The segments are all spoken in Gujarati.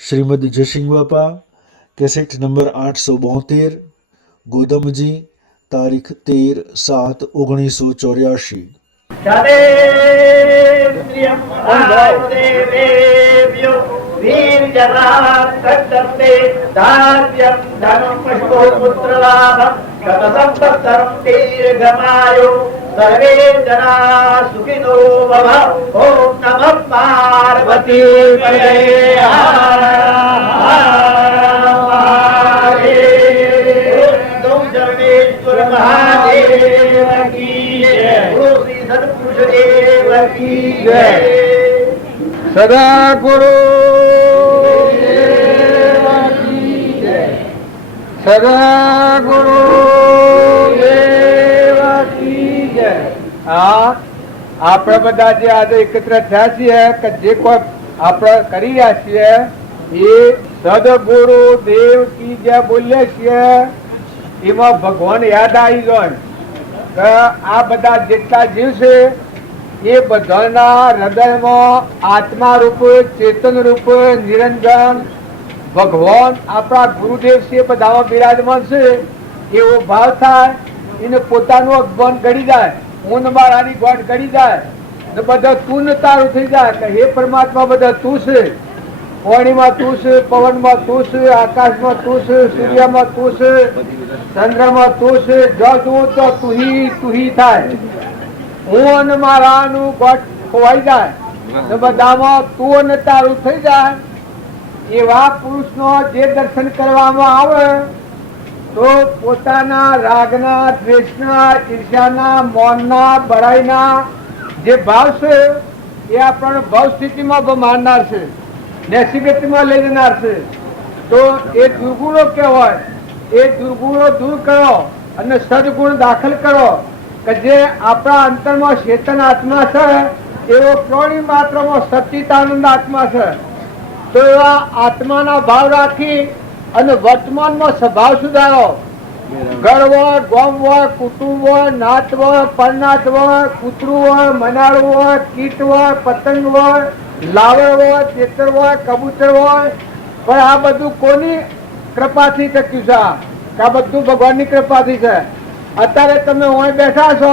શ્રીમદ જયસિંહ બાપા, કેસેટ નંબર 872, ગોદમજી, તારીખ 13/7/1984। સર્વે જના સુખિનો ભવ. ઓમ નમઃ પાર્વતી પતયે. ગૌચરણેશ્વર મહાદેવ કી જય. શ્રી સદપુરુષદેવ કી જય. સદા ગુરુ સદા ગુરુ દેવ કી જય. આપણે બધા જે આજે એકત્ર થયા છીએ કે જે કોઈ આપણે કરી રહ્યા છીએ એ સદગુરુ દેવ કી જય બોલીએ છીએ. એમાં ભગવાન યાદ આવી જાય કે આ બધા જેટલા જીવ છે એ બધાના હૃદયમાં આત્મા રૂપ, ચેતન રૂપ, નિરંજન ભગવાન આપણા ગુરુદેવ છે બધામાં બિરાજમાન છે. એવો ભાવ થાય એને પોતાનું અજ્ઞાન ગળી જાય, હું મારાની ગોઠ ગળી જાય ને બધા તું ને તારું થઈ જાય કે હે પરમાત્મા બધા તું છે. પાણીમાં તું છે, પવનમાં તું છે, આકાશમાં તું છે, સૂર્યમાં તું છે, ચંદ્રમાં તું છે. જો જુઓ તો તુહી થાય. હું અને મારાનું ગોઠ ખોવાઈ જાય ને બધામાં તું અને તારું થઈ જાય. એવા પુરુષનો જે દર્શન કરવામાં આવે તો પોતાના રાગના, દ્વેષના, ઈર્ષ્યાના, મૌનના, બળાઈના જે ભાવ છે એ આપણને ભાવ સ્થિતિમાં મારનાર છે, નેસિગતિમાં લઈ જનાર છે. તો એ દુર્ગુણો કહેવાય. એ દુર્ગુણો દૂર કરો અને સદગુણ દાખલ કરો કે જે આપણા અંતરમાં ચેતન આત્મા છે એવો પ્રાણી માત્રમાં સચ્ચિદાનંદ આત્મા છે. તો એવા આત્માના ભાવ રાખી અને વર્તમાનમાં સ્વભાવ સુધારો. ઘર હોય, ગામ હોય, કુટુંબ હોય, નાત હોય, પરનાત હોય, કૂતરું હોય, મનાળું હોય, કીટ હોય, પતંગ હોય, લાવર હોય, તેતર હોય, કબૂતર હોય, પણ આ બધું કોની કૃપાથી થયું છે? આ બધું ભગવાનની કૃપાથી છે. અત્યારે તમે અહીં બેઠા છો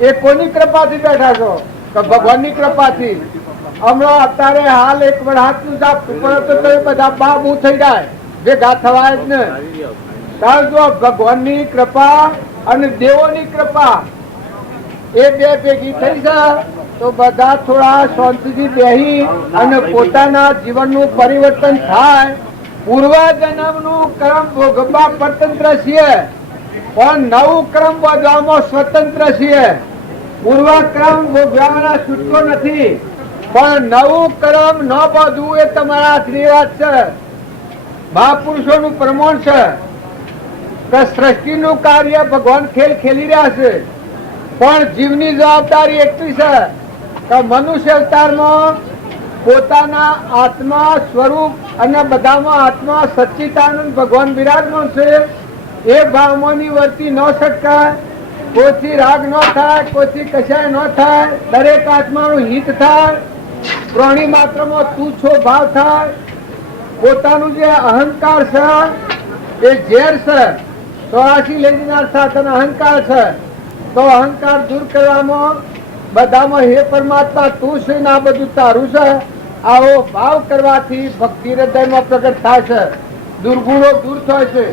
એ કોની કૃપાથી બેઠા છો? કે ભગવાનની કૃપાથી. હમણાં અત્યારે હાલ એક વરસાદનું જાપ પડે તો બધા બાબુ થઈ જાય, ભેગા થવાય જ ને. કારણ જો ભગવાનની કૃપા અને દેવોની કૃપા એ બે ભેગી થઈ જાય તો બધા થોડા શાંતિથી બેહી અને પોતાના જીવનનું પરિવર્તન થાય. પૂર્વજન્મનું કર્મ ભોગવવા સ્વતંત્ર છીએ પણ નવું કર્મ બાંધવામાં સ્વતંત્ર છીએ. પૂર્વ કર્મ ભોગવવાના છૂટકો નથી પણ નવું કર્મ ન બાંધવું એ તમારા હાથની વાત છે. મહાપુરુષોનું પ્રમાણ છે કે સૃષ્ટિનું કાર્ય ભગવાન ખેલ ખેલી રહ્યા છે પણ જીવની જવાબદારી એટલી છે કે મનુષ્ય અવતારમાં પોતાના આત્મા સ્વરૂપ અને બધામાં આત્મા સચ્ચિદાનંદ ભગવાન બિરાજમાન છે. એ ભાવમાંની વર્તી ન છટકાય, કોઈથી રાગ ન થાય, કોઈથી કશાય ન થાય, દરેક આત્માનું હિત થાય, પ્રાણી માત્રમાં તું છો ભાવ થાય. પોતાનું જે અહંકાર છે એ ઝેર છે, 84 લઈ જનાર સાધન અહંકાર છે. તો અહંકાર દૂર કરવામાં બધામાં હે પરમાત્મા તું છે ને આ બધું તારું છે આવો ભાવ કરવાથી ભક્તિ હૃદયમાં પ્રગટ થાય છે. દુર્ગુણો દૂર થાય છે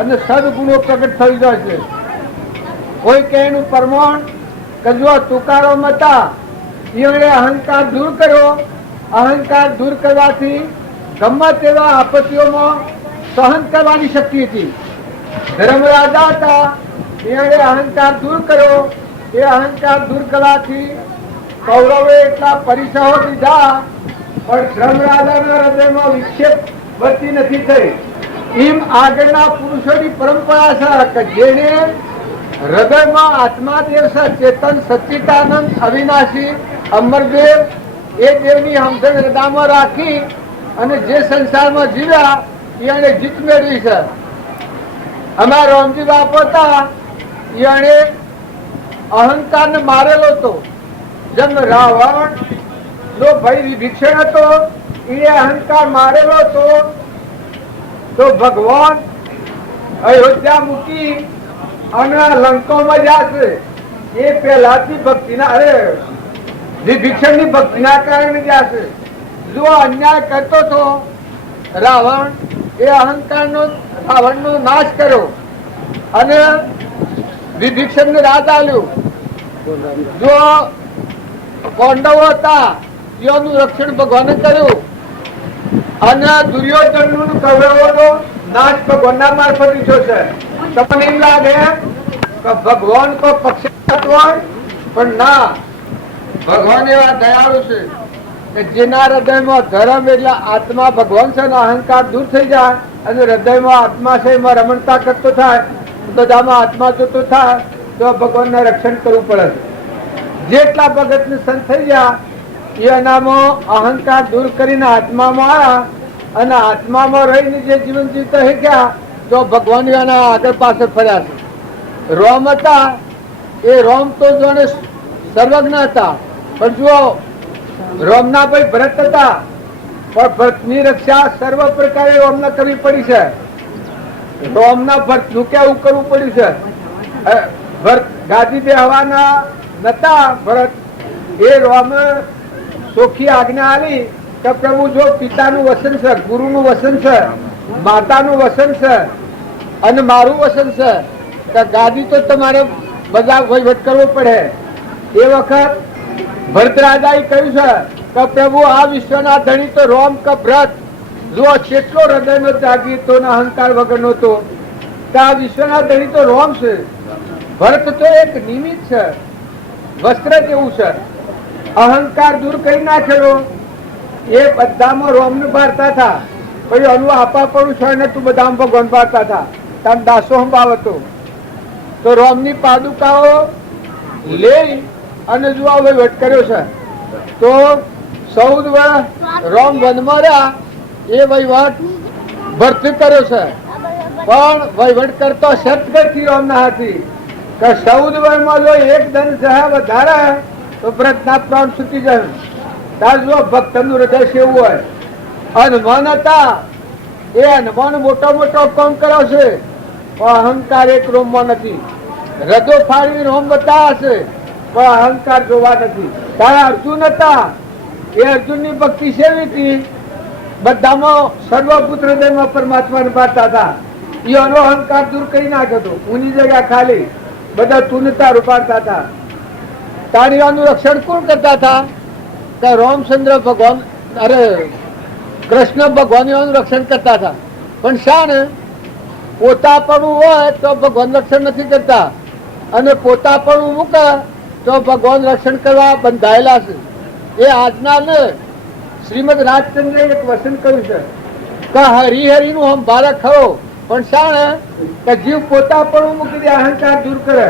અને સદગુણો પ્રગટ થઈ જાય છે. કોઈ કે એનું પ્રમાણ કે જો તુકારો મતા એણે અહંકાર દૂર કર્યો. અહંકાર દૂર કરવાથી ગમે તેવા આપત્તિઓમાં સહન કરવાની શક્તિ હતી. ધર્મરાજા હતા એણે અહંકાર દૂર કર્યો. એ અહંકાર દૂર કરવાથી કૌરવે એટલા પરિસરો દીધા પણ ધર્મરાજાના હૃદયમાં વિક્ષેપ વધતી નથી થઈ. એમ આગળના પુરુષોની પરંપરા છે કે જેને હૃદયમાં આત્માદેવ છે, ચેતન સચ્ચિદાનંદ અવિનાશી અમરદેવ, એ દેવની સમજણ હૃદયમાં રાખી અને જે સંસારમાં જીવ્યા એને જીત મેળવી છે. અમારા રામજી બાપ હતા એને અહંકાર ને મારેલો હતો. જેમ રાવણ નો ભાઈ વિભીષણ હતો એ અહંકાર મારેલો તો ભગવાન અયોધ્યા મૂકી અને લંકામાં જશે. એ પહેલાથી ભક્તિના વિભીષણની ભક્તિના કારણે જશે. જો અન્યાય કરતો હતો રાવણ, એ રાવણનો નાશ કર્યો અને વિભીષણને રાજ આલ્યું. જો પાંડવો હતા તેઓનું રક્ષણ ભગવાને કર્યું અને દુર્યોધનનું કૌરવોનો નાશ ભગવાનના મારફત થયો છે. તમને એમ લાગે કે ભગવાન કોઈ પક્ષપાત હોય, પણ ના, ભગવાન એવા દયાળુ છે કે જેના હૃદયમાં ધર્મ એટલે આત્મા ભગવાન છે ને અહંકાર દૂર થઈ જાય અને હૃદયમાં આત્મા છે એમાં રમણતા કરતો થાય, બધામાં આત્મા જોતો થાય તો ભગવાનને રક્ષણ કરવું પડે છે. જેટલા ભગતને સંત થઈ ગયા એનામાં અહંકાર દૂર કરીને આત્મામાં આવ્યા અને આત્મામાં રહીને જે જીવન જીવતા શીખ્યા તો ભગવાન એના આગળ પાછળ ફર્યા છે. રોમ હતા એ રોમ તો જોને સર્વજ્ઞ હતા, પણ જુઓ રોમના ભાઈ ભરત હતા, પણ ભરતની રક્ષા સર્વ પ્રકારે રોમને કરવી પડી છે. રોમના ભરતનું કેવું કરવું પડ્યું છે. ભરત ગાદી બેહવાના નતા ભરત, એ રોમ ચોખ્ખી આજ્ઞા આવી કે પ્રભુ જો પિતાનું વસન છે, ગુરુનું વસન છે, માતાનું વસન છે અને મારું વસન છે તો ગાદી તો તમારે બધા વહીવટ કરવો પડે. એ વખત ભરતરાજાએ કહ્યું છે કે પ્રભુ આ વિશ્વના ધણી તો રોમ કે ભરત, જો કેટલો હૃદયનો ત્યાગી તો અહંકાર વગરનો તો આ વિશ્વના ધણી તો રોમ છે. ભરત તો એક નિમિત્ત છે, વસ્ત્ર જેવું છે. અહંકાર દૂર કરી નાખેલો એ બધામાં રોમને ભારતા હતા. પછી અનુ આપા પડું છે ને તું બધામાં ભગવાન ભારતા હતા. તાર દાસો સંભાવ હતો તો રોમની પાદુકાઓ લઈ અને જો વહીવટ કર્યો છે. તો 14 વર્ષ રોમ વનમાં રહ્યા, એ વહીવટ ભરત કર્યો છે. પણ વહીવટ કરતો સદગતિ રોમના હતી કે 14 વર્ષમાં જો એક ધન સહ વધારે તો ભરતના પ્રાણ છૂટી જાય. તાર જો ભક્તનું હૃદય સેવું હોય. હનુમાન હતા, એ હનુમાન મોટો મોટો કામ કરાવશે પણ અહંકાર એક રોમમાં નથી. રદો ફાડી રોમ બતાવશે પણ અહંકાર જોવા નથી. તારા અર્જુન હતા, એ અર્જુનની ભક્તિ સેવી હતી, બધામાં સર્વભૂત હૃદયમાં પરમાત્માને પાડતા હતા. એનો અહંકાર દૂર કરી નાખ્યો હતો. ઊની જગ્યા ખાલી બધા તું તારું પાડતા હતા. તારીઓનું રક્ષણ કોણ કરતા હતા કે રામચંદ્ર ભગવાન, કૃષ્ણ ભગવાન એનું રક્ષણ કરતા હતા. પણ શા ને પોતાપણું હોય તો ભગવાન રક્ષણ નથી કરતા અને પોતાપણું મૂકે તો ભગવાન રક્ષણ કરવા બંધાયેલા છે. એ આજના ને શ્રીમદ રાજચંદ્રે એક વચન કહ્યું છે કે હરિહરિનું હમ બાળક ખરો, પણ શા ને કે જીવ પોતાપણું મૂકી દે, અહંકાર દૂર કરે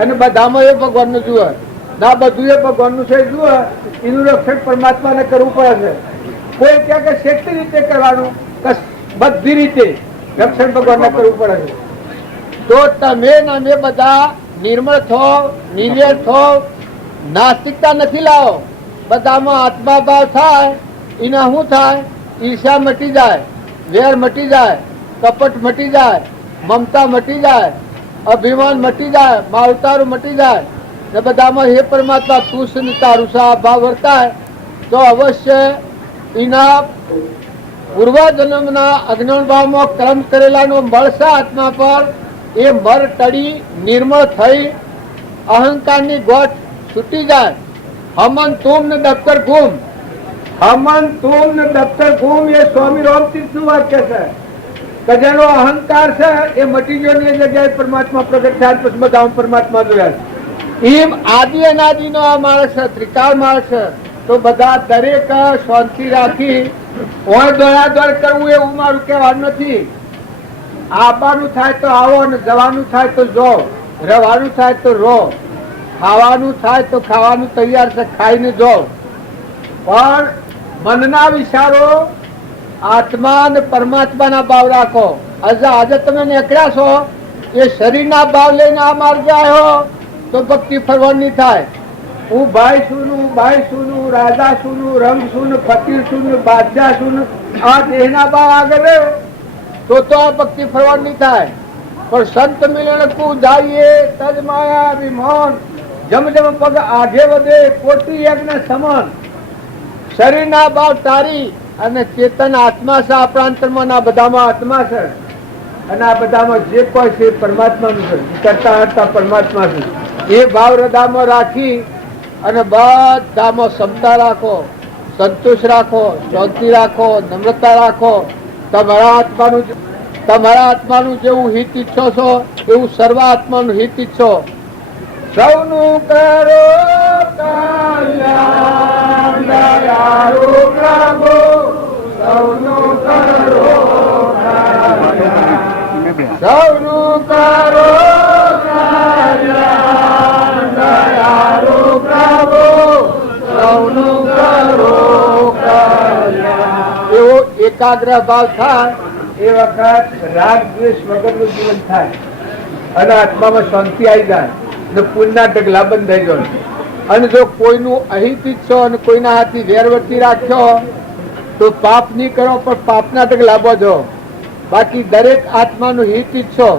અને બધામાં એ ભગવાનનું જુએ. ના બધું એ ભગવાનનું છે જુએ, એનું રક્ષણ પરમાત્માને કરવું પડે છે. કોઈ કહે કે શેઠી રીતે કરવાનું, બધી રીતે રક્ષણ ભગવાનને કરવું પડે છે. તો તમે અમે બધા નિર્મળ થો, નિર્વેર થો, નાસ્તિકતા નથી લાવો. બધામાં આત્મા ભાવ થાય, એના શું થાય? ઈર્ષા મટી જાય, વેર મટી જાય, કપટ મટી જાય, મમતા મટી જાય, અભિમાન મટી જાય, માવતારું મટી જાય ને બધામાં હે પરમાત્મા તું છે ને તારું છે આ ભાવ વર્તાય તો અવશ્ય એના પૂર્વજન્મના અજ્ઞાન ભાવમાં કર્મ કરેલાનો મળશે આત્મા પર. એ મર ટળી નિર્મળ થઈ અહંકારની ગોઠ છૂટી જાય. હમન તુમ ને દફતર ઘૂમ, હમન તુમ ને દફતર ઘૂમ, એ સ્વામી રામતીર્થનું વાક્ય છે કે જેનો અહંકાર છે એ મટી ગયો ને એ જગ્યાએ પરમાત્મા પ્રગટ થાય. પછી બધા પરમાત્મા જોયા છે. એમ આદિ અનાદિ નો આ માણસ છે, ત્રિકાળ માણસ છે. તો બધા દરેક શાંતિ રાખી ઓય દોડાદોડ કરવું એવું મારું કહેવાનું નથી. આવવાનું થાય તો આવો ને જવાનું થાય તો જો, રહેવાનું થાય તો રહો, ખાવાનું થાય તો ખાવાનું તૈયાર છે, ખાઈને જો. પણ મનના વિચારો આત્મા અને પરમાત્માના ભાવ રાખો. આજે તમે નીકળ્યા છો એ શરીરના ભાવ લઈને આ માર્ગે આવ્યો તો ભક્તિ ફરવાની થાય. હું ભાઈ છું ને, બાઈ છું ને, રાજા છું ને, રંગ છું ને, ફકીર છું ને, બાદશાહ છું ને, આ દેહના ભાવ આગળ તો આ ભક્તિ ફરવા નહીં થાય. પણ સંત મિલન કુ જાઈએ તજ માયા વિમોન, જમ જમ પગ આગે વધે કોટી યજ્ઞ સમાન. શરીરના ભાવ તારી અને ચેતન આત્મા છે. આપણા અંતરમાં આ બધામાં આત્મા છે અને આ બધામાં જે કોઈ છે પરમાત્માનું છે. કરતા હરતા પરમાત્મા છે. એ ભાવ હૃદયમાં રાખી અને બધામાં ક્ષમતા રાખો, સંતોષ રાખો, શાંતિ રાખો, નમ્રતા રાખો. તમારા આત્માનું જેવું હિત ઈચ્છો છો એવું સર્વ આત્માનું હિત ઈચ્છો. સૌનું કરો કલ્યાણ દયાળુ પ્રભુ, સૌનું કરો કલ્યાણ, સૌનું કરો કલ્યાણ દયાળુ પ્રભુ, સૌનું કરો કલ્યાણ. એવો એકાગ્ર ભાવ થાય એ વખત રાગ દ્વેષ વગરનું જીવન થાય અને આત્મામાં શાંતિ આવી જાય ને પુણ્યના ઢગલા બંધ થઈ જાય. અને જો કોઈનું અહિત ઈચ્છો અને કોઈના હાથથી વેરવર્તી રાખ્યો તો પાપ નહીં કરો પણ પાપના ઢગલા બાંધો. બાકી દરેક આત્માનું હિત ઈચ્છો,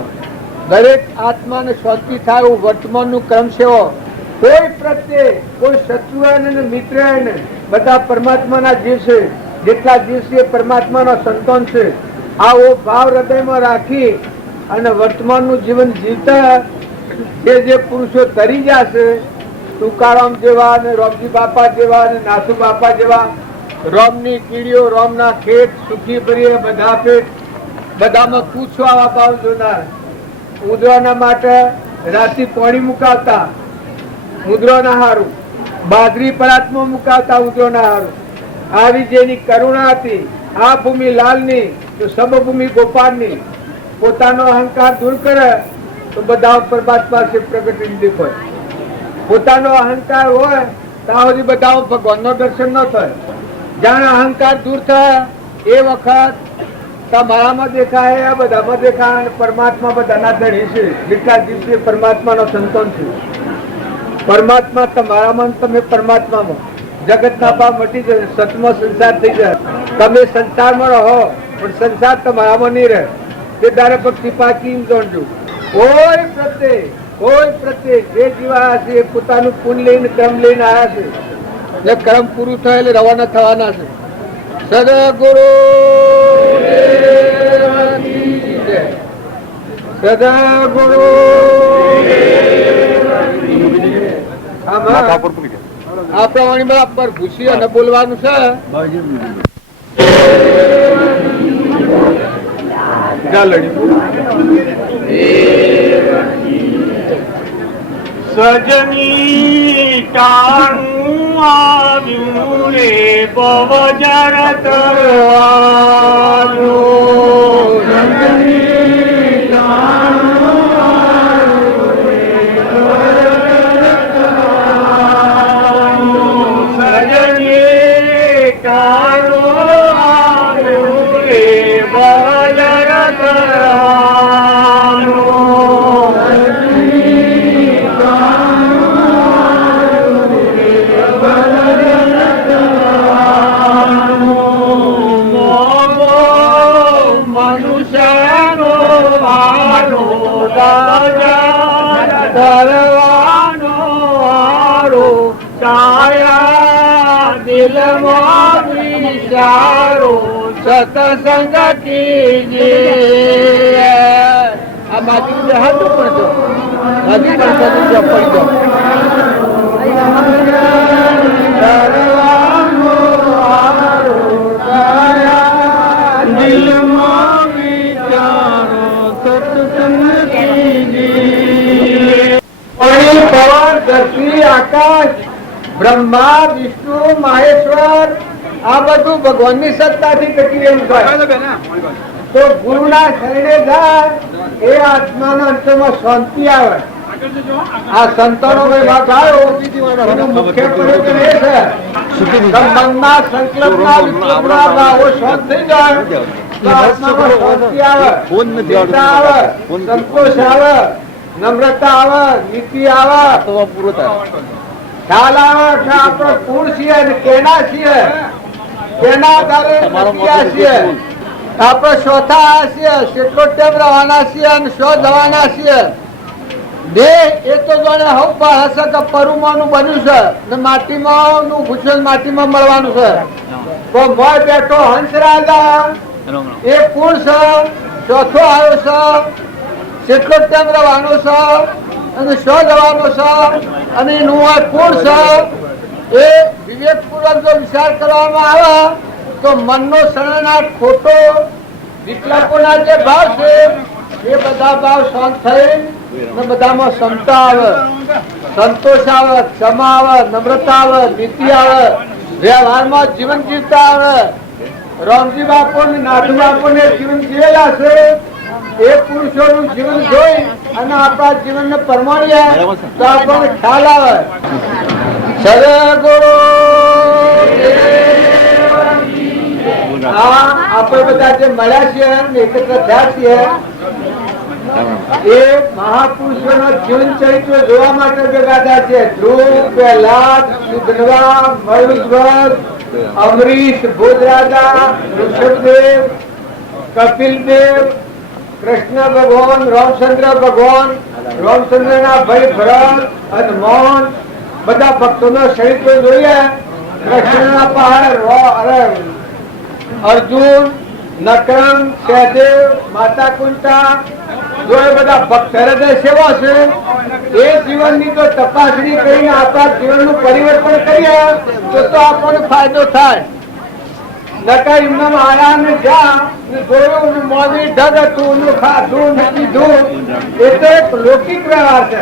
દરેક આત્માને શાંતિ થાય એવું વર્તમાનનું ક્રમ સેવો. કોઈ પ્રત્યે કોઈ શત્રુ ને મિત્ર ને બધા પરમાત્માના જીવ છે. જેટલા જીવ છે એ પરમાત્માના સંતાન છે. આવો ભાવ હૃદયમાં રાખી અને વર્તમાનનું જીવન જીવતા જે પુરુષો તરી જશે, તુકારામ જેવા ને રોમજી બાપા જેવા ને નાસુ બાપા જેવા, રોમની કીડીઓ રોમના ખેત સુખી ભરીએ બધા પેટ, બધામાં પૂછો આવા ભાવ જોનાર. ઉદવાના માટે રાતી પાણી મુકાવતા ઉદરોના હારું, બાજરી પરાતમાં મુકાવતા ઉદરોના હારું. આવી જેની કરુણા હતી આ ભૂમિ લાલની તો સબભૂમિ ગોપાલની. પોતાનો અહંકાર દૂર કરે તો બધા પરમાત્મા છે પ્રગટી દેખાય. પોતાનો અહંકાર હોય ત્યાં સુધી બધા ભગવાનનો દર્શન ન થાય. જાણે અહંકાર દૂર થાય એ વખત તમારામાં દેખાય, આ બધામાં દેખાય અને પરમાત્મા બધાના ધણી છે. જેટલા દિવસે પરમાત્માનો સંતાન છે. પરમાત્મા તમારામાં, તમે પરમાત્મામાં. જગતના ભાવ મટી જશે, સતમાં સંસાર થઈ જાય. તમે સંસારમાં રહો પણ સંસાર તમારામાં નહીં રહે. તે દારે પક્ષી પાકી જોડજો. કોઈ પ્રત્યે જે જીવા છે પોતાનું પુણ્ય લઈને કર્મ લઈને આવ્યા છે. એટલે કર્મ પૂરું થાય એટલે રવાના થવાના છે. સદગુરુ સદગુરુ આ પ્રમાણે બરાબર ભૂસી અને બોલવાનું છે. સજની ટાણું આવ્યું રે બવજર તરવાનું, સજની ટાણું આવ્યું રે બવજર તરવાનું, સજની ટાણું આવ્યું રે બવજર તરવાનું. ધરવાનો આરો છાયા દિલમાં વિચારો સતસંગ કીજીએ. આ બાજુ હતું પણ હજી પણ પડી જાઓ. ધરવાનો આરો છાયા દિલમાં વિચારો સતસંગ આકાશ બ્રહ્મા વિષ્ણુ મહેશ્વર આ બધું ભગવાનની સત્તાથી ટકી રહેવું થાય. તો ગુરુના શરણે જાય એ આત્માના અંતરમાં શાંતિ આવે. આ સંતોનો વાત આવ્યો એનું મુખ્ય પ્રયોજન એ છે કે મનના સંકલ્પના વિકલ્પના ભાવો શાંત થઈ જાય તો આત્મામાં શાંતિ આવે, આવે, સંતોષ આવે, નમ્રતા આવે, નીતિ આવે. પૂરો થાય ખ્યાલ આવે કે આપણે કોણ છીએ અને કેના છીએ, કેના આધારે નથી આ છીએ, આપણે શોધા છીએ, કેટલો ટેમ રહેવાના છીએ અને શો જવાના છીએ. દેહ એ તો જાણે હવ હશે કે પરુમાનું બન્યું છે ને માટીમાં નું ભૂષણ માટીમાં મળવાનું છે. તો મોય બેઠો હંસ રાજા એ કોણ છે, ચોથો આવ્યો છે, કેટલો ટેમ રહેવાનો છે અને શો જવાનો છે અને એનું આ કોણ છે એ વિવેકપૂર્વક જો વિચાર કરવામાં આવે તો મનનો શરણાર્થ ખોટો વિકલ્પોના જે ભાવ છે એ બધા ભાવ શાંત થઈ બધામાં ક્ષમતા આવે, સંતોષ આવે, ક્ષમા આવે, નમ્રતા આવે, નીતિ આવે, વ્યવહારમાં જીવન જીવતા આવે. રામજી બાપુ ને નાથુ બાપુ ને જીવન જીવેલા છે એ પુરુષોનું જીવન જોઈ અને આપણા જીવનને પરમાણીએ તો આપણને ખ્યાલ આવે. સદગુરુ આપણે બધા જે મળ્યા છીએ એકત્ર થયા છીએ એ મહાપુરુષોના જીવન ચરિત્ર જોવા માટે ભેગા થયા છે. ધ્રુવ, પ્રહલાદ, સુધન્વા, મયુધ્વજ, અમરીશ, ભોજરાજા, ઋષભદેવ, કપિલદેવ, કૃષ્ણ ભગવાન, રામચંદ્ર ભગવાન, રામચંદ્રના ભાઈ ભરત, હનુમાન બધા ભક્તોનો ચરિત્ર જોઈએ. કૃષ્ણના પહાડ અર્જુન, નકરંગ, સહદેવ, માતા કુંતા જો એ બધા ભક્ત હૃદય સેવા છે એ જીવનની તો તપાસણી કરીને આપણા જીવનનું પરિવર્તન કરીએ તો આપણને ફાયદો થાય. નકર એમના આયા ને જ્યાં જોયું મોદી ઢગ હતું ખાધું ને પીધું એ તો એક લૌકિક વ્યવહાર છે,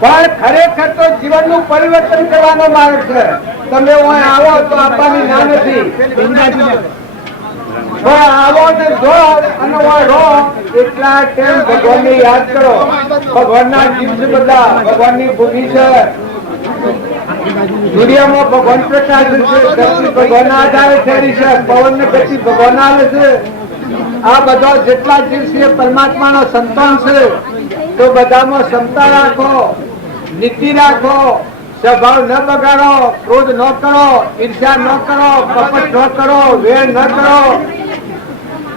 પણ ખરેખર તો જીવનનું પરિવર્તન કરવાનો માર્ગ છે. તમે આવો તો આપવાની ના નથી, આવો ને જો અને રહો એટલા ટાઈમ ભગવાનને યાદ કરો. ભગવાનના જીવ છે બધા, ભગવાનની ભૂમિ છે. સૂર્યમાં ભગવાન પ્રકાશ છે, ધરતી ભગવાનના આધારે ઠેરી છે, પવન ને ગતિ ભગવાન આવે છે. આ બધા જેટલા જીવ છે એ પરમાત્માનો સંતાન છે. તો બધામાં ક્ષમતા રાખો, નીતિ રાખો, સ્વભાવ ન બગાડો, ક્રોધ ન કરો, ઈર્ષ્યા ન કરો, કપટ ન કરો, વેર ન કરો.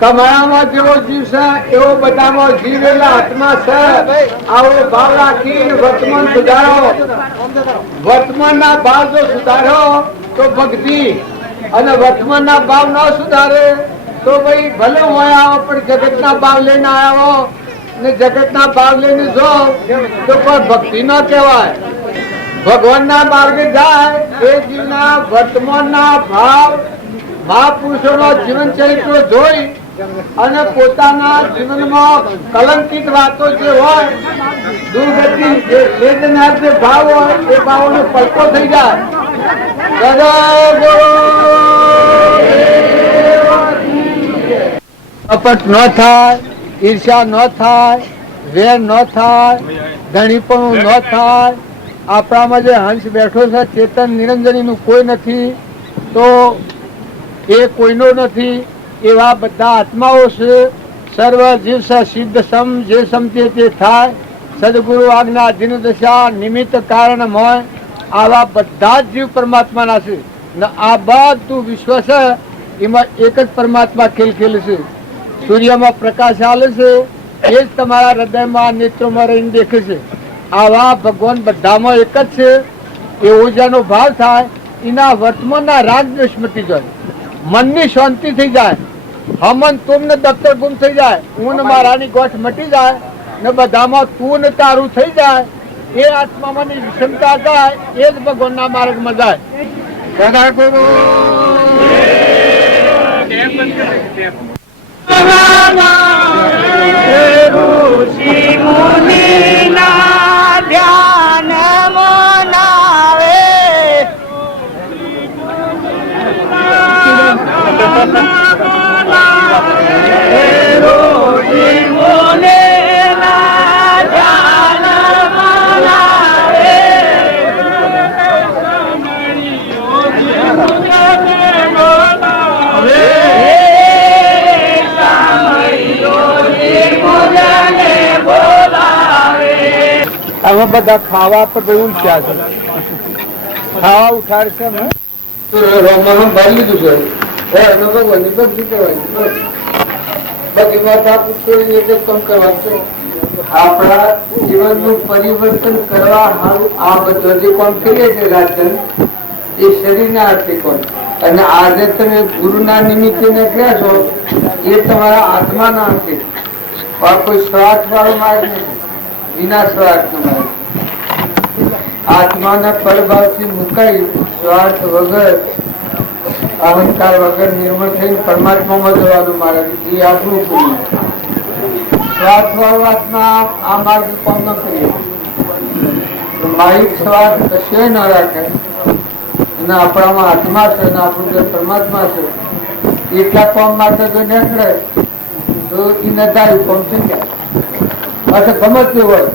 તમારામાં જેવો જીવ છે એવો બધામાં જીવેલા આત્મા છે. આવો ભાવ રાખી વર્તમાન સુધારો. વર્તમાનના ભાવ જો સુધારો તો ભક્તિ, અને વર્તમાનના ભાવ ન સુધારે તો ભાઈ ભલે હું આવો પણ જગતના ભાવ લઈને આવ્યો ને જગતના ભાવ લઈને જો તો પણ ભક્તિ ન કહેવાય. ભગવાનના માર્ગે જાય એ જીવના વર્તમાનના ભાવ મહાપુરુષોનો જીવન ચરિત્ર જોઈ અને પોતાના જીવનમાં કલંકિત વાતો જે હોય, દુર્ગતિ લેનાર જે ભાવ હોય એ ભાવોનો પલકો થઈ જાય. કપટ ન થાય, ઈર્ષ્યા ન થાય, વેર ન થાય, ધણીપણું ન થાય. આપણામાં જે હંસ બેઠો છે ચેતન નિરંજનીનું કોઈ નથી તો એ કોઈનો નથી. એવા બધા આત્માઓ છે. સર્વ જીવ સિદ્ધ સમ જે સમજે તે થાય. સદગુરુ આજ્ઞા અધીન દશા નિમિત્ત કારણ હોય આવા બધા જ જીવ પરમાત્માના છે. આ બધું વિશ્વ છે એમાં એક જ પરમાત્મા ખેલ છે. સૂર્યમાં પ્રકાશ આલે છે એ જ તમારા હૃદયમાં નેત્રોમાં રહીને દેખે છે. આવા ભગવાન બધામાં એક જ છે. એવો જેનો ભાવ થાય એના વર્તમાનના રાગ દ્વેષ મટી જાય, મનની શાંતિ થઈ જાય, હમન તુમ ને દફતર ગુમ થઈ જાય, હું ને મારાની ગોઠ મટી જાય ને બધામાં તું ને તારું થઈ જાય. એ આત્મામાં વિષમતા જાય એ જ ભગવાનના માર્ગમાં જાય. સદાગુરુ ઋષિ મુનિના ધ્યાન મનાવે આમાં બધા ખાવા પર બહુ ઉલટ્યા છે. ખાવા ઉઠાડશે ને તો રોમાનું ભરી લીધું છે એનો ભગવાનની ભક્તિ કરવાની બસ. બાકી માથા પૂછોડી એટલે કામ કરવા છો. આપણા જીવનનું પરિવર્તન કરવા સારું આ બધો જે કામ કરીએ છીએ રાજન એ શરીરના અર્થે કોણ. અને આજે તમે ગુરુના નિમિત્તે નીકળ્યા છો એ તમારા આત્માના અર્થે. કોઈ સ્વાર્થ વાળો માર્ગ નથી, વિના સ્વાર્થ નો માર્ગ. આત્માના પરભાવથી મુકાઈ સ્વાર્થ વગર અહંકાર વગર નિર્મળ થઈને પરમાત્મામાં જવાનું માર્ગ એ આપણું પુણ્ય. સ્વાર્થ વાળો આત્મા આ માર્ગ કામ ન કરીએ. માહિક સ્વાર્થ કશે ન રાખે અને આપણામાં આત્મા છે અને આપણું જે પરમાત્મા છે એટલા કામ માટે જો નીકળે તો એ નદાયું કામ થઈ જાય. પાછળ ગમે તે હોય,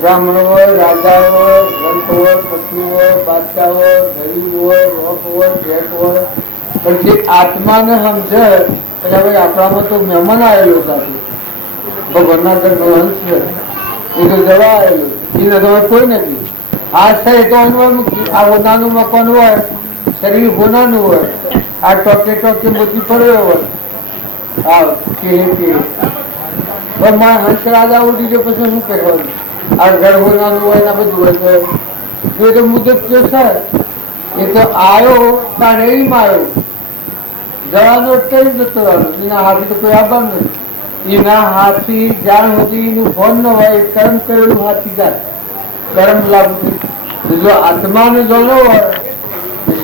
બ્રાહ્મણ હોય, રાજા હોય, ગ્રંથ હોય, પત્ની હોય, બાદશાહ હોય, ગરીબ હોય, રોક હોય, ભેટ હોય, પણ જે આત્માને સમજે એટલે ભાઈ આપણામાં તો મહેમાન આવેલો સાથે ભગવાનના ઘરનો હંસ છે એ તો જવા આવેલું એને તમે કોઈ નથી. આ છે તો આ હોનાનું મકાન હોય, શરીર હોનાનું હોય, આ ટોકે ટોકે મોતી પડ્યો હોય, હા કે હંસ રાજા ઉઠી ગયો પછી શું કરવાનું? આ ઘર હોનાનું હોય ને બધું હોય તો એ તો મુદત જો છે એ તો આવ્યો તારે એમ આવ્યો જવાનો ટાઈમ જતો રહ્યો. એના હાથી તો કોઈ આવવાનું નથી. એના હાથી જ્યાં સુધી એનું ફોન ન હોય કર્મ કરેલું હાથી જાય કર્મ લાગુ. જો આત્માને જાણો હોય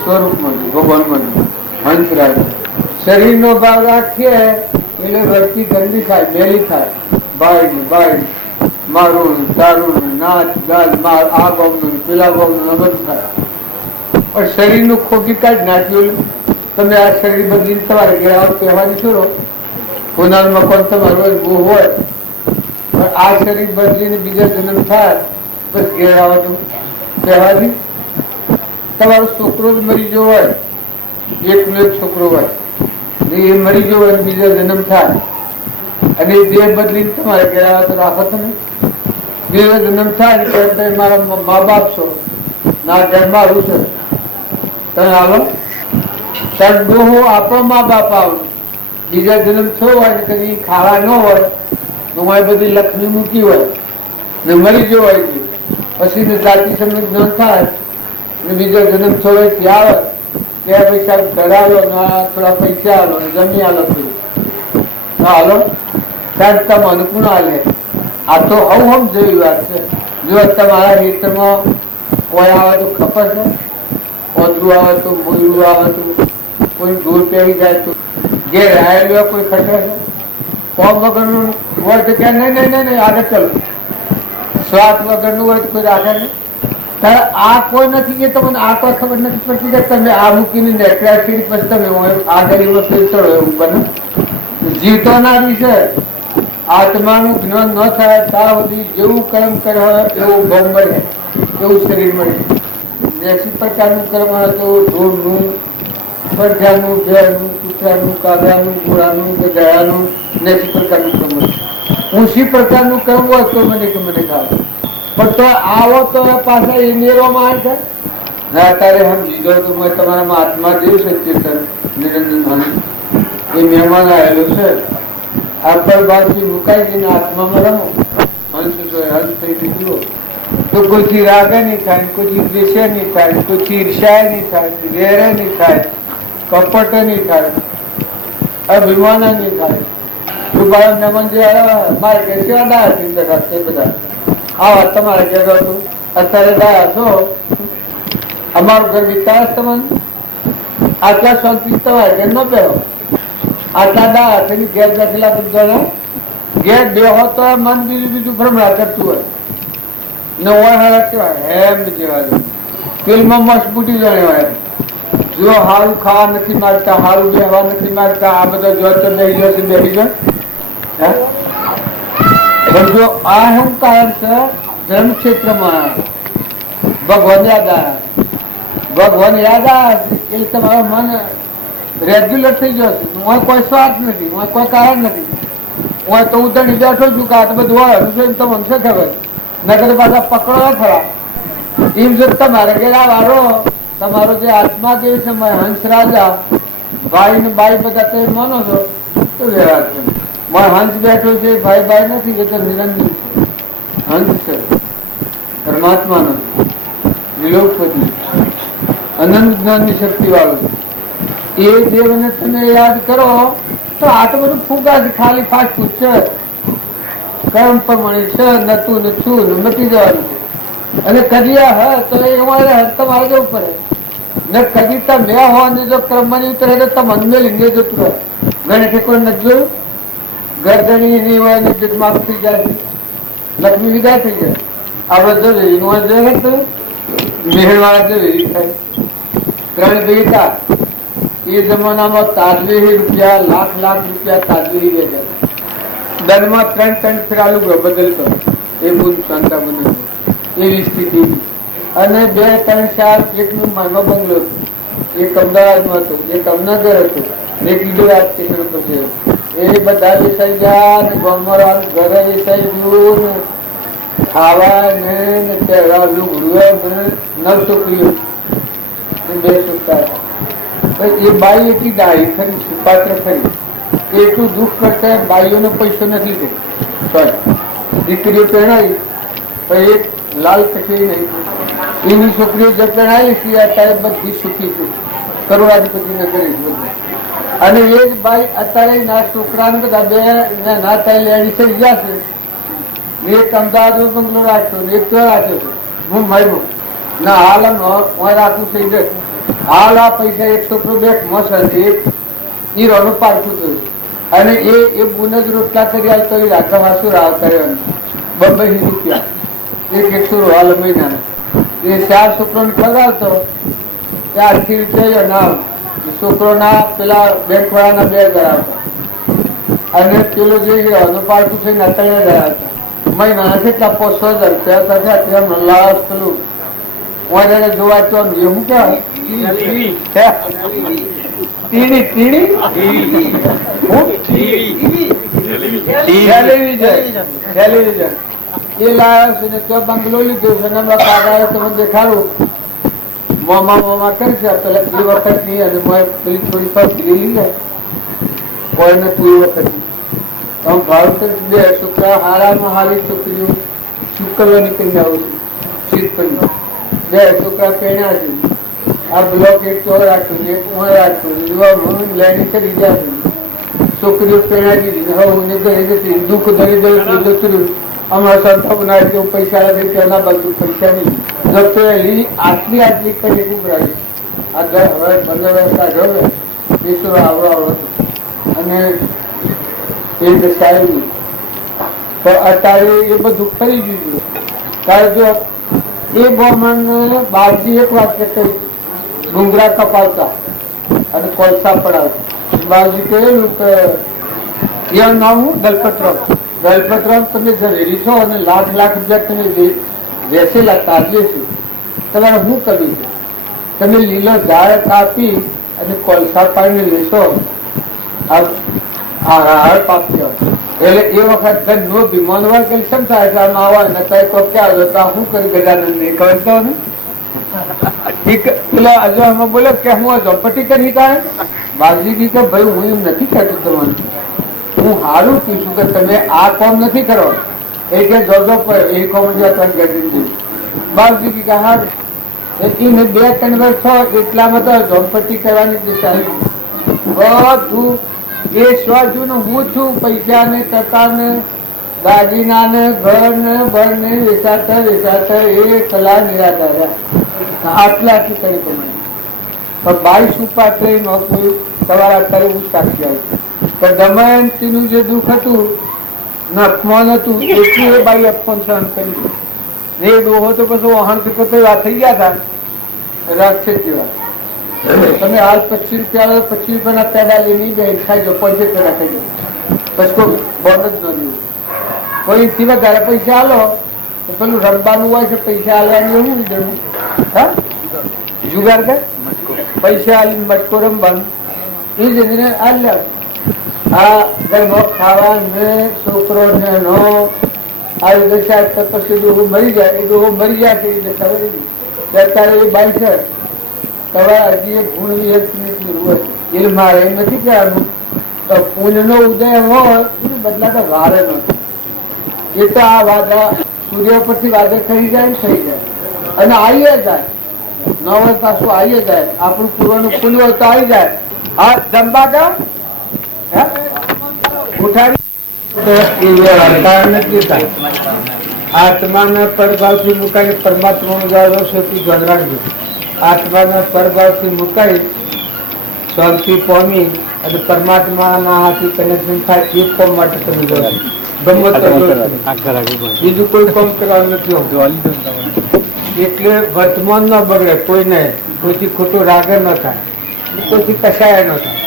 સ્વરૂપમાં ભગવાનમાં હંસરાજ શરીરનો ભાવ રાખીએ એટલે વ્યક્તિ ગંદી થાય, મેલી થાય, બાય મારું તારું નાચ ગાજ માર આ ગમનું પેલા ગમનું બધું થાય. પણ શરીરનું ખોટી કાઢી નાખ્યું. તમે આ શરીર બદલીને તમારે ઘેર આવો કહેવાની છોડો. હોનારમાં પણ તમારું બહુ હોય પણ આ શરીર બદલીને બીજા જન્મ થાય બસ ઘેર આવવાનું કહેવાથી. તમારો છોકરો જ મરી ગયો હોય, એકનો એક છોકરો હોય એ મરી ગયો હોય બીજા જન્મ થાય અને દેહ બદલીને તમારે ઘેર આવે તો રાખો તમે. બીજો જન્મ થાય ને તમે મારા મા બાપ છો ના ઘર મારું છે તમે આવો તરડોહો આપણો મા બાપ આવું. બીજા જન્મ થયો હોય ને કદી ખાવા ન હોય તો બધી લક્ષ્મી મૂકી હોય ને મરી ગયો હોય પછી જાતિ સમજ ન થાય બીજો જન્મ થયો આવે ત્યાં પૈસા ધરાવો થોડા પૈસા આલો જમી આલો હાલો ત્યારે તમે અનુકૂળ હાલે. આ તો હમ જેવી વાત છે. જો તમારા હિતમાં કોઈ આવે તો ખબર છે, ઓદરું આવે તો મોયરું આવે તો કોઈ દૂર પહેરી જાય તો ઘેર આવેલું કોઈ ખટે છે. કોમ વગરનું હોય તો ક્યાં નહીં આગળ ચલો. સ્વાર્થ વગરનું હોય તો કોઈ રાખે નહીં. આ કોઈ નથી કે તમને આ કોઈ ખબર નથી પડતી કે તમે આ મૂકીને નેકળ્યા પછી તમે આગળ એવો ચડો એવું બને. જીવતો ના વિશે આત્માનું જ્ઞાન ન થાય ત્યાં સુધી જેવું કર્મ કરે એવું ભોગ મળે, એવું શરીર મળે. 80 પ્રકારનું કર્મ હતું ઢોરનું, પડઘાનું, ભેળનું, કૂતરાનું, કાગડાનું, ઘોડાનું, ગધાનું 80 પ્રકારનું કર્મ. 80 પ્રકારનું કર્મ હોય તો મને કે મને ખાવ પણ તો આવો તો પાછા એ મેળવામાં આવે છે. અત્યારે સમજી ગયો તો તમારામાં આત્મા જેવું છે ચેતન નિરંજન એ મહેમાન આવેલું છે. આ પર બાજુ મુકાઈ જઈને આત્મામાં રમો. હંસ થઈ નીકળો તો કોઈથી રાગે નહીં થાય, કોઈથી દ્વેષે નહીં થાય, કોઈથી ઈર્ષાએ નહીં થાય, વેરે નહીં થાય, કપટ નહીં થાય, અભિમાન નહીં થાય. મહેમાન જે મારે કે બધા આવા તમારે ઘેર હતું અત્યારે દાયા છો અમારું ઘર વિસ્તાર તમને આટલા શાંતિ તમારે ઘેર ન પહેરો. આટલા દાયા છે ઘેર બેઠેલા બધા ઘેર બેહો તો મન બીજું ભ્રમણા કરતું હોય ને ઓળા કેવાય એમ જેવા ફિલ્મમાં મસ્ત બુટી જાણેવાય. જો સારું ખાવા નથી મારતા, સારું બેહવા નથી મારતા, આ બધા જો બેસી જશે બેસી જાય. પણ જો આ અહંકાર છે ધર્મ ક્ષેત્રમાં ભગવાન યાદ આવે, ભગવાન યાદ આવે એટલે તમારું મન રેગ્યુલર થઈ જશે. હું કોઈ સ્વાર્થ નથી, હું કોઈ કારણ નથી, હું તો ઉતરી બેઠો છું કે આ તો બધું હોય તમને છે ખબર નકર પાછા પકડો ખરા એમ જો તમારે ગયેલા વાળો તમારો જે આત્મા જે છે હંસ રાજા ભાઈ ને બાઈ બધા તમે માનો છો તો વ્યવહાર છે. હંસ બેઠો છે ભાઈ ભાઈ નથી, એ તો નિરંજન છે, હંસ છે, પરમાત્મા નો વિલોકપતિ અનંત જ્ઞાનની શક્તિ વાળો એ દેવને તમે યાદ કરો તો આ તો બધું ફૂગા છે, ખાલી ફાસ્ટ ફૂડ છે, કર્મ પ્રમાણે છે, નતું ને છું ને મટી જવાનું છે. અને કદી હ તો તમારે જવું પડે ને કદી તમે હોવાની જો કર્મની ઉતરે તો તમે અંદર લીધે જતું રહે. ગણે કોઈ નથી જોયું ગરદણી એની હોય ને માફ થઈ જાય, લક્ષ્મી વિદાય થઈ જાય. આપડે જો એનું જોઈએ તો મેળવાળા જો એવી થાય. ત્રણ બેટા એ જમાનામાં તાજવેરી રૂપિયા લાખ રૂપિયા તાજવેરી વેચાય. દરમાં 3 ફેરાલું બદલતો એ બુન શાંતા બને એવી સ્થિતિ. અને 2, 3, 4 એકનું માનો બંગલો હતો, એક અમદાવાદમાં હતો, એક અમનગર હતો, એક ઈડોરા સ્ટેશન પર છે. એ બધા વેચાઈ ગયા, ગામમાં ઘરે વેચાઈ ગયું, ખાવા ને નવ છોકરીઓ 2 છોકરા. એ બાઈ એટલી ડાળી ખરી, સુપાત્ર ખરી, એટલું દુઃખ કરતા બાઈઓનો પૈસો નથી લીધો. દીકરીઓ પહેણાવી પણ એક લાલ કચેરી નહીં. એની છોકરીઓ જે પહેણાવી છે અત્યારે બધી સુખી છે, કરોડાધિપતિ ને કરી છે. અને એ જ ભાઈ અત્યારે ના છોકરાને બધા 2 ના થાય લેણી થઈ ગયા છે. એક અમદાવાદ બંગલો રાખ્યો, એક તો રાખ્યો છે મુંબઈમાં ના હાલ રાખવું થઈ જાય. હાલ આ પૈસા એક છોકરો બેઠ મસ એક હીરોનું પાડતું થયું. અને એ બુન જ રોટલા કરી આવતો એ રાઘવાસુ રાવ કર્યો 2 રૂપિયા એક 100 હાલ મહિનાનો. એ 4 છોકરોને ખવડાવતો 4 રૂપિયા ના છોકરો ના પેલા બેંક વાળાના 2000 આવતા. અને પેલો જે હીરોનું પાડતું થઈને અત્યારે ગયા હતા મહિનાના કેટલા 500,000 રૂપિયા થયા. લાશ પેલું જોવા તો એવું કેવાય ટેલિવિઝન એ લાવ્યો છે ને ત્યાં બંગલો લીધો છે ને કાગળ તમે દેખાડું મોમાં કરશે પેલા એ વખત ની અને પેલી થોડી ફરી લીધે કોઈ નથી એ વખત ની ભાવ 2 છોકરા હારામાં હારી છોકરીઓ શુક્લ નીકળી આવું છું 2 છોકરા પહેણ્યા છે. આ બ્લોક એક તો રાખ્યું, એક રાખ્યું, લેણી કરી જાય છોકરીઓ પહેણા દીધી. હવે ઘરે જતી દુઃખ ધરી જતું અમારા સંતો બનાવી પૈસા લગી તેના બધું પૈસા નહીં આટલી કરી ઉભરાવી. આ હવે 15 વર્ષ આગળ બેસરો આવડો હતો અને એ દશાવી તો અત્યારે એ બધું ખરી ગયું. ત્યારે જો એ બ્રાહ્મણ બાળજી એક વાત કરી ડુંગરા કપાવતા અને કોલસા પડાવતા. બાળજી કહેલું કે એનું નામ હું દલપતરામ તમે ઝવેરી છો અને લાખ રૂપિયા તમે વેચેલા તાજે છે, તમારે શું કર્યું? તમે લીલો ઝાડ કાપી અને કોલસા પાડીને લેશો પાપી. એટલે એ વખત ઘર નો વિમાન હોય કે કેમ થાય ક્યાં શું કરી ગજાનંદ નહીં કરતો ને પેલા હજુ બોલો કે હું ઝપટી કરી કાઢે. બાજી કે ભાઈ હું એમ નથી કહેતો તમારું, હું સારું પૂછું કે તમે આ કામ નથી કરો એ કે જોજો એ કામ ગજી. બાજી કે હારું એને 2-3 વર્ષ છો એટલામાં તો ઝપટી કરવાની દિશા બધું એ સ્વજુ નું હું છું. પૈસા ને ટકા ને દાગીના ને ઘર ને બર ને વેચાતા એ કલા નિરાધાર્યા. આટલી કરી તમારી પણ 22 પાત્ર કોઈ સવારે અત્યારે હું સાક્ષી આવ્યું પણ દમયંતી નું જે દુઃખ હતું નખમાં હતું એટલું એ બાઈ અપમાન સહન કર્યું. એ ડોહો તો પછી વહાણ પોતે થઈ ગયા હતા રાક્ષસ જેવા. તમે હાલ 25 રૂપિયા 25 રૂપિયાના પેડા લઈ જાય ખાઈ જાઓ 75 ખાઈ જાઓ પછી કોઈ બોર્ડ જ ન રહ્યું. કોઈ થી વધારે પૈસા આલો તો પેલું રમવાનું હોય છે પૈસા આલવાની એવું જરૂર હા જુગાર કે પૈસા આલી મટકો રમવાનું એ જ આલ્યા. આ ઘરમાં ખાવા ને છોકરો ને નો આવી દશા તો પછી ડોહો મરી જાય, એ ડોહો મરી જાય તો એ દશા વળી ગઈ. અત્યારે એ બાઈ છે તમારે હજી એક ગુણ વિહેતની જરૂર એ મારે એમ નથી કહેવાનું. પુણ્ય નો ઉદય હોય એને બદલાતા વારે નથી. એ તો આ વાદા સૂર્ય પરથી વાદળ થઈ જાય થઈ જાય અને આવી જાય 9 વર્ષ પાછું આવી જાય. આપણું પૂર્વનું પુણ્ય હોય તો આવી જાય. આ જંબા કા ઉઠાડી આત્માના પરભાવથી મુકાઈ પરમાત્માનો જાળવો સૌથી ધ્યાન રાખજો. આત્માના પરભાવથી મુકાઈ શાંતિ પામી અને પરમાત્માના હાથથી કનેક્શન થાય એ કામ માટે તમે જાઓ. બીજું કોઈ કામ કરવાનું નથી હોતું. એટલે વર્તમાન ન બગડે કોઈને, કોઈથી ખોટો રાગ ન થાય, કોઈથી કશાય ન થાય.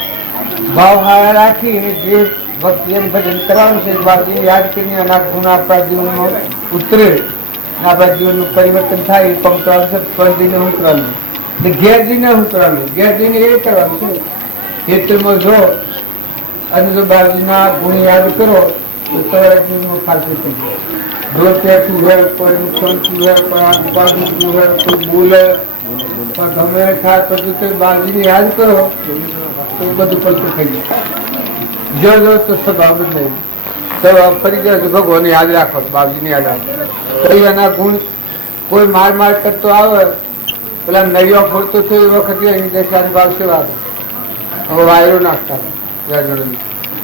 ભાવ હારા રાખી જે ભક્તિ ભજન કરવાનું છે બાકી યાદ કરીને અનાથ ગુણ આપણા જીવનમાં ઉતરે, આપણા જીવનનું પરિવર્તન થાય એ કામ કરવાનું છે. પંદીને હું કરવાનું, ઘેર જઈને હું કરવાનું, ઘેર જઈને એ કરવાનું છે. ખેતરમાં જો અને જો બાજુના ગુણ યાદ કરો તો તમારા જીવનમાં ફાલતું થઈ જાય. રોજ પેટું હોય, કોઈ નુકસાન થયું હોય, કોઈ આસપાસ હોય, કોઈ બોલે ગમે થાય પછી કોઈ બાજુને યાદ કરો તો બધું પડતું થઈ જાય. જો તો સ્વભાવ બદલાય, સ્વભાવ ફરી જાય તો ભગવાન યાદ રાખો, બાબજીને યાદ રાખો. કઈ એના ગુણ કોઈ માર માર કરતો આવે, પેલા નળિયો ફોડતો થયો એ વખતે એની દશાની ભાવ સેવા હવે વાયરો નાખતા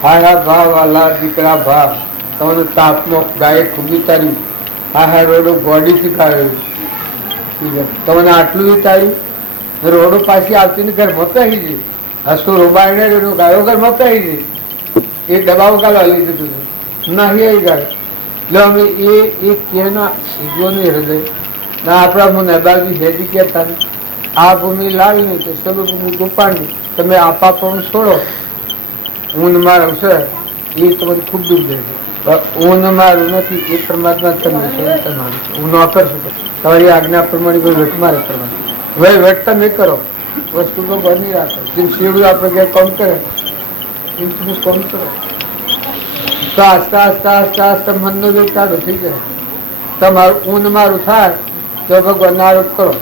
હા ભાવ વાલા દીકરા ભાવ તમને તાપમાં ગાયે ખૂબી તાર્યું, હા રોડો ગોડી શીખાવ્યું, તમને આટલું તાર્યું, રોડો પાછી આવતી ને ઘરમાં પહેરી જઈ હસુ રોબાઈને ગાયો ઘરમાં પહેરી જઈ એ દબાવ ગાળવા લઈ દીધું નહીં એ ગાય એટલે અમે એ કેના ઈગોની હૃદય ના આપણા મને બાજુ હેજી કહેતા આ ભૂમિ લાવીને તો સર્વ ભૂમિ ગોપાણી તમે આપા પણ છોડો, ઊન મારું છે એ તમને ખૂબ દુઃખ દે છે. ઊન મારું નથી એ પરમાત્મા તમને તમારું હું ન કરશું તમારી આજ્ઞા પ્રમાણે કોઈ વેટ મારે કરવાનું. હવે વેટ તમે કરો, વસ્તુ તો બની રાખો. જેમ શેડું આપણે ક્યાંય કામ કરે એમ તમે કામ કરો તો આસ્તા આસ્તા આસ્તા આસ્તા મનનો જો કાઢો થઈ જાય. તમારું ઊન મારું થાય તો ભગવાન આરોપ કરો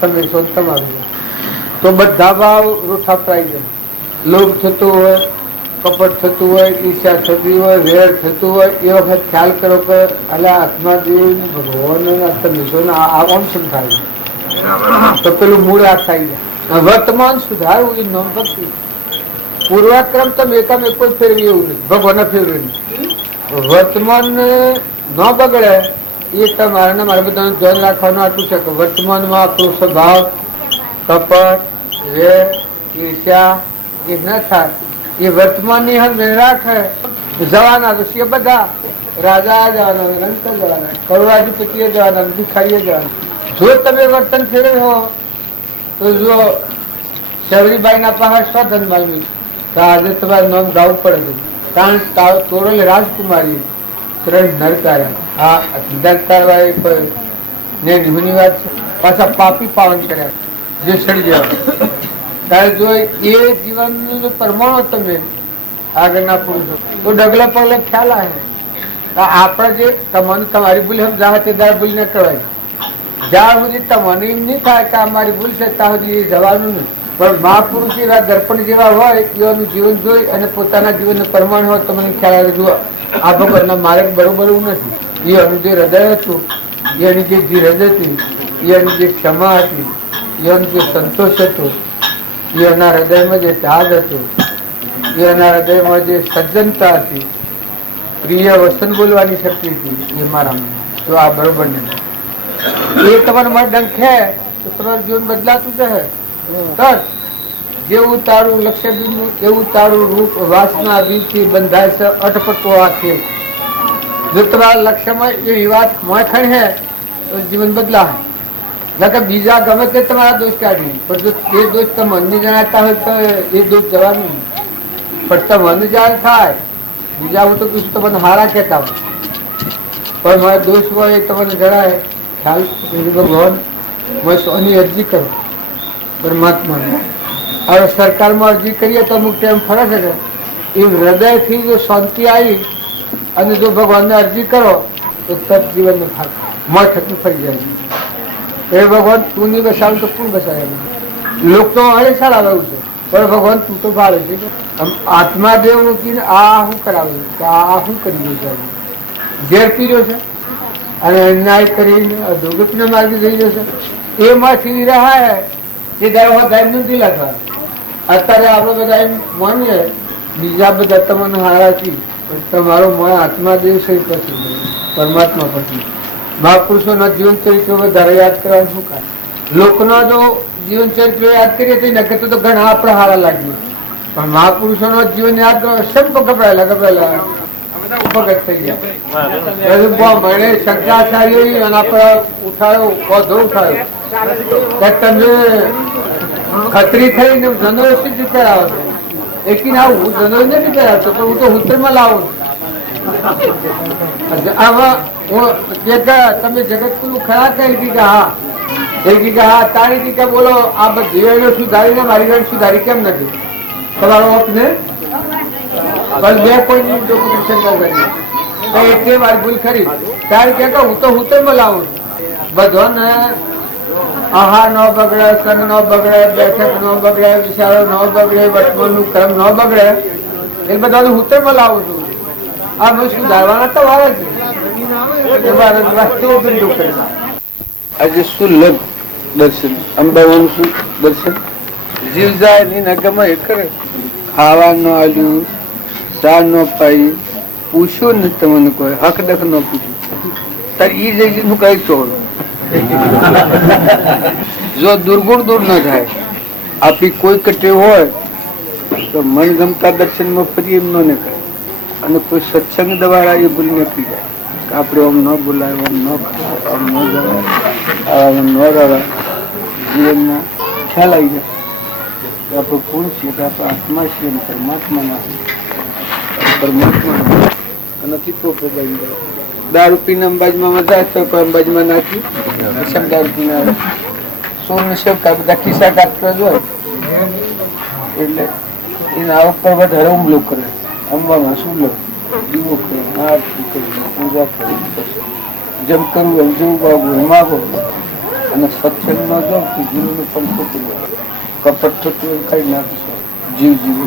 તમે શોધ તમારું તો બધા ભાવ રૂઠા પડાઈ જાય. લોભ થતું હોય, કપટ થતું હોય, ઈર્ષા થતી હોય, વેર થતું હોય એ વખત ખ્યાલ કરો કે અલા આત્માદેવ ભગવાન આમ શું થાય તો પેલું મૂળ આ થઈ જાય. વર્તમાન સુધારવું એ નામ ભક્તિ. પૂર્વાક્રમ તમે એકામે કોઈ ફેરવી એવું નથી, ભગવાન ફેરવી નહીં. વર્તમાન ન બગડે એ તમારે મારે બધાનું ધ્યાન રાખવાનું આટલું છે કે વર્તમાનમાં આપણો સ્વભાવ કપટ, વેર, ઈર્ષ્યા એ ન થાય. એ વર્તમાનની હદ રાખે. જવાના તો છે બધા, રાજા જવાના, રંગ જવાના, કરોડાધિપતિએ જવાના, ભિખારીએ જવાના. જો તમે વર્તન ફેરવે હો તો જો શબરીબાઈના પાસે સ્વધન માલ્યું તો આજે તમારે નામ ગાવું પડે છે. કારણ તોરલ રાજકુમારી 3 નરકાર્યા. આ નરકારવા ને નિમની વાત છે. પાછા પાપી પાવન કર્યા જે સડી ગયા. ત્યારે જો એ જીવનનું પરમાણુ તમે આગળના પુરુષો તો ડગલા પગલા ખ્યાલ આવે. આપણે જે તમને તમારી ભૂલ સમજાવે તે દાર ભૂલ ન કહેવાય. જ્યાં સુધી તમને એમ નહીં થાય કે અમારી ભૂલ છે ત્યાં સુધી જવાનું નહીં. પણ મહાપુરુષ એવા દર્પણ જેવા હોય એવાનું જીવન જોઈ અને પોતાના જીવનનું પરમાણ હોય તો મને ખ્યાલ આવે જુઓ આ ભગવાનના માર્ગ બરોબર એવું નથી. એનું જે હૃદય હતું, એની જે ધીરજ હતી, એની જે ક્ષમા હતી, એનો જે સંતોષ હતો, એના હૃદયમાં જે ત્યાગ હતો, એના હૃદયમાં જે સજ્જનતા હતી, પ્રિય વસન બોલવાની શક્તિ હતી, એ મારામાં તો આ બરોબર નથી. એ તમારા માટે ડંખે તો તમારું જીવન બદલાતું રહે. જેવું તારું લક્ષ્ય બિંદુ એવું તારું રૂપ વાસના બીજથી બંધાય છે અટપટો આખે. જો તમારા લક્ષ્યમાં એવી વાત માખણ હે તો જીવન બદલા. નકર બીજા ગમે તે તમારા દોષ કાઢી પણ જો એ દોષ તમે અન્ય જણાતા હોય તો એ દોષ જવાનું પણ તમને જાણ થાય. બીજા હું તો કીધું તમને હારા કહેતા હોય પણ મારે દોષ હોય એ તમને જણાય ખ્યાલ ભગવાન સોની અરજી કરો પરમાત્મા. હવે સરકારમાં અરજી કરીએ તો અમુક ટાઈમ ફરક છે એ હૃદયથી જો શાંતિ આવી અને જો ભગવાનને અરજી કરો તો તત જીવન નો ભાગ મોત થતું ફરી જાય એ ભગવાન તું નહીં બસાવ તો કોણ બસાવે લોક તો હળે સારા આવ્યું છે પણ ભગવાન તું તો ભાવે છે આત્મા દેવ મૂકીને આ શું કરાવ્યું કે આ શું કરી છે ઝેર પીર્યો છે અને અન્યાય કરીને અધોગતના માર્ગે થઈ જશે એમાંથી રહ્યા એ દાવા સાહેબ નથી લાગવા અત્યારે આપણે બધા એમ માનીએ બીજા બધા તમને હારાથી પણ તમારો આત્મા દેવ છે પછી પરમાત્મા પછી મહાપુરુષોના જીવન ચરિત્ર વધારે યાદ કરવાનું શું કારણ લોકોના જો જીવન ચરિત્ર યાદ કરીએ તો નકર તો ઘણા આપણે હારા લાગીએ પણ મહાપુરુષોનો જીવન યાદ કરો સંપ ગભરાયેલા ભગત થઈ ગયા મને શંકરાચાર્ય એના પર ઉઠાયો વધુ ઉઠાયો તમે ખતરી થઈને જનો સિદ્ધ કરાવો છો એકી ના હું જનો નથી કરાવતો પણ હું તો ઉત્તરમાં લાવું આમાં હું તમે જગત પેલું ખરા કહી કે હા હા તારી કે બોલો આ બધી સુધારીને મારી ગાડી સુધારી કેમ નથી તમારો ને પણ મેં કોઈ એટલે મારી ભૂલ ખરી તારે કે હું તો ઉત્તરમાં લાવું બધાને આહાર ન બગડે સંગ ન બગડે બેઠક ન બગડે વિચારો ન બગડે વર્તમાન નું ક્રમ ન બગડે એ બધાનું ઉત્તરમાં લાવું છું આ બધું સુધારવાના તો આવે છે આજે સુલભ દર્શન અંબાવાનું શું દર્શન જીવ જાય ની નગમાં એ કરે ખાવાનું આલ્યું ચા ન પાઈ પૂછ્યું ને તમને કોઈ હક દખ ન પૂછ્યું તાર ઈ જઈ નું કઈ છોડ જો દુર્ગુણ દૂર ન થાય આપી કોઈ કટે હોય તો મનગમતા દર્શનમાં ફરી એમ ન કરે અને કોઈ સત્સંગ દ્વારા એ ભૂલી નથી જાય કે આપણે આમ ન બોલાય આમ ન આમ ન જવાય આમ ન રવાય જીવનમાં ખ્યાલ આવી જાય કે આપણે કોણ છીએ કે આપણે આત્મા છીએ અને પરમાત્મામાં નથી પોપડાઈ જાય દારૂ પીને અંબાજીમાં મજા તો કોઈ અંબાજીમાં નાખી દારૂ પીને આવે સોનું શેવકા બધા ખિસ્સા કાઢતા જ હોય એટલે એના આવક પર વધારે હુમલો કરે અંબામાં શું લો દીવો કરે આરતી કરી પૂજા કરી જેમ કરવું એમ જેવું બાબુ એમ માગો અને સત્સંગમાં જાઓ તો જીવનું પણ ખોટું કપટ થતું એમ કઈ નાખશો જીવ જીવે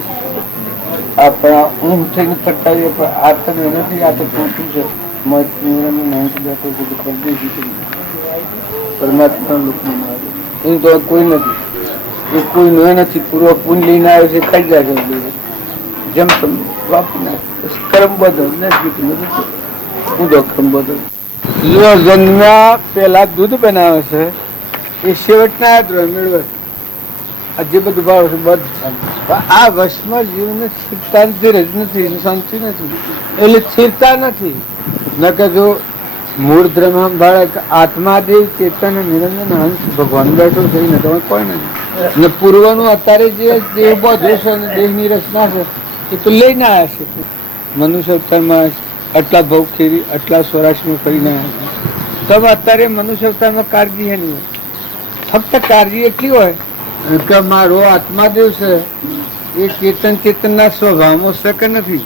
આપણા ઊંઘ થઈને કરતા હોઈએ પણ આ તમે નથી આ તો ખોટું છે પરમાત્મા લોકમાં આવે એ તો કોઈ નથી એ કોઈ ન નથી પૂર્વ પુન લઈને આવે છે ખાઈ જાય છે જેમ તમે વાપરી નાખે કર્મ બદલ ઊંધો કર્મ બદલ જો જન્મ્યા પેલા દૂધ બનાવે છે એ છેવટના મેળવે જે બધું ભાવ છે બધું આ વશમાં જીવને સ્થિરતા ધીરજ નથી શાંતિ નથી એટલે સ્થિરતા નથી નકર જો મૂળ ધર્મ બાળક આત્માદેવ ચેતન નિરંજન હંસ ભગવાન બેઠો થઈને તમે કોઈ નથી ને પૂર્વનું અત્યારે જે દેહ બધો છે અને દેહની રચના છે એ તો લઈને આવ્યા છે મનુષ્ય અવતારમાં આટલા ભવ ખેરી આટલા સ્વરાશમાં કરીને આવ્યા છે તમે અત્યારે મનુષ્ય અવતારમાં કાળજી હે નહીં ફક્ત કાળજી એટલી હોય કે મારો આત્માદેવ છે એ ચેતનના સ્વભાવમાં શકે નથી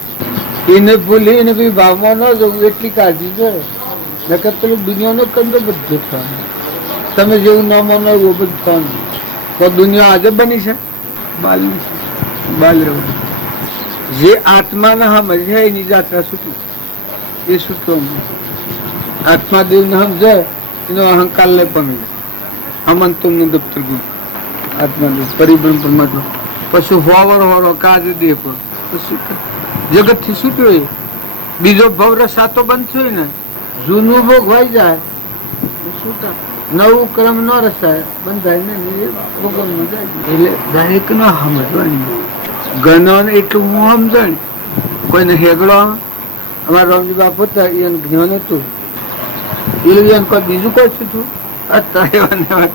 એને ભૂલી એને બી ભાવમાં ન જવું એટલી કાળજી છે નકર પેલું દુનિયાનો કંદો બધું થવાનું તમે જેવું ન માનો એવું બધું થવાનું તો દુનિયા આજે બની છે બાલ રહેવું જે આત્માના સમજ છે એની જાત્રા છૂટી એ છૂટવાનું આત્માદેવને સમજે એનો અહંકાર લે પામી અમંતમ દફતર ગુણ આત્માદેવ પરિબ્રહ્મ પરમાત્મા પછી હોવરો કાજે દેહ પર જગત થી છૂટ્યો હોય બીજો ભવ રસાતો બંધ થયો ને જૂનું ભોગ વાઈ જાય નવું ક્રમ ન રસાય બંધાય ને ભોગવવાનું જાય એટલે દરેક નો સમજવાની ગણો એટલું હું સમજણ કોઈને હેગડો અમારા રામજી બાપુ હતા એને જ્ઞાન હતું એ કોઈ બીજું કોઈ છું અત્યારે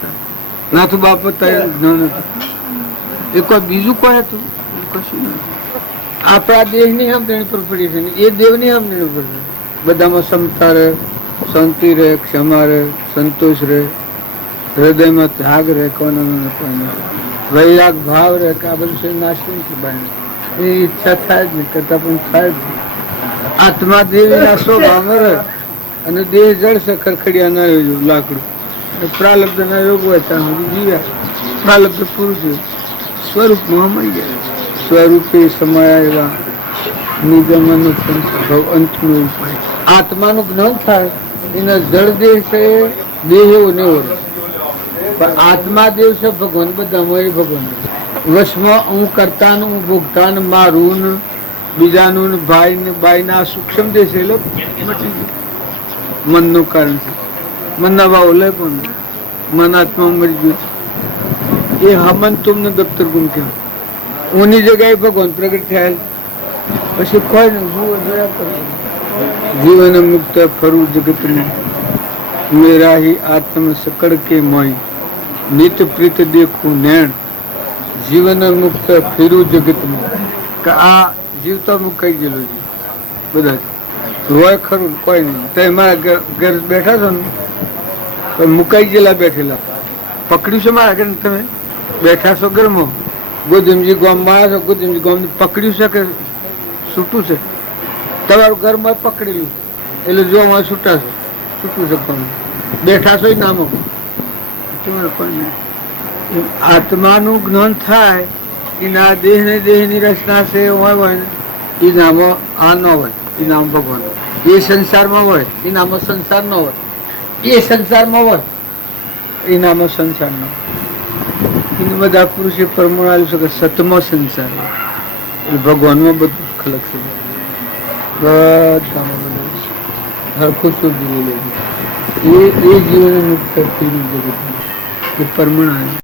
નાથુ બાપુ હતા જ્ઞાન હતું એ કોઈ બીજું કોઈ હતું કશું નથી આપણા દેહની સમજણ પર પડી છે એ દેવની સમજણ પર બધામાં ક્ષમતા રહે શાંતિ રહે ક્ષમા રહે સંતોષ રહે હૃદયમાં ત્યાગ રહે કોના વૈરાગ ભાવ રહે કે આ બધું છે નાશી નથી બને એ ઈચ્છા થાય જ નહીં કરતા પણ થાય જ નહીં આત્મા દેવીના સ્વભાવમાં રહે અને દેહ જળશે ખરખડિયા ન રહ્યું લાકડું. પ્રાલબ્ધ ના યોગ હોય ત્યાં સુધી જીવ્યા. પ્રાલબ્ધ પૂરું થયું, સ્વરૂપમાં મળી ગયા. સ્વરૂપે સમાયા એવા નિગમન અંતનો ઉપાય. આત્માનું જ્ઞાન થાય એના જળ દેહ છે, દેહ એવો ને એવો રહે. પણ આત્મા દેવ છે ભગવાન, બધામાં એ ભગવાન વશમાં હું કરતા હું ભોગતા ને મારું ને બીજાનું ને ભાઈ ને બાઈ ના સૂક્ષ્મ દેહ છે એ મટી ગયું. મનનું કારણ છે. મનના ભાવ લે પણ મન આત્મા મરી ગયું. એ હમન તુમને દફતર ગુમ કહેવાય. ઉની જગ્યાએ ભગવાન પ્રગટ થયા. પછી કોઈ ને જુઓ જોયા કરો. જીવન મુક્ત ફરું જગતમાં મેરા હી આત્મ સકળ કે મોય નિત પ્રીત દેખું નૈણ. જીવન મુક્ત ફેરું જગતમાં કે આ જીવતો મુકાઈ ગયેલો છે બધા હોય ખરું કોઈ નહીં. તો મારા ઘર બેઠા છો ને તો મુકાઈ ગયેલા બેઠેલા પકડ્યું છે મારા ઘર. તમે બેઠા છો ઘરમાં ગોધમજી ગામમાં આવ્યા છો, ગોધમજી ગામ પકડ્યું છે કે છૂટું છે? તમારું ઘરમાં પકડેલું એટલે જોવામાં છૂટા છો, છૂટું છે. કોણ બેઠા છો એ નામો આત્માનું જ્ઞાન થાય એના દેહ ને દેહની રચના છે હોય ને એ નામો આ ન હોય. એ નામ ભગવાન. એ સંસારમાં હોય એ નામો સંસાર ન હોય. એ સંસારમાં હોય એ નામો સંસાર ન હોય. એને બધા પુરુષે પ્રમાણ આવ્યું છે કે સતમો સંસાર ભગવાનમાં બધું ખલક છે. બધામાં બધું હરખું શોધી લે એ જીવન મુક્ત જગત એ પરમણ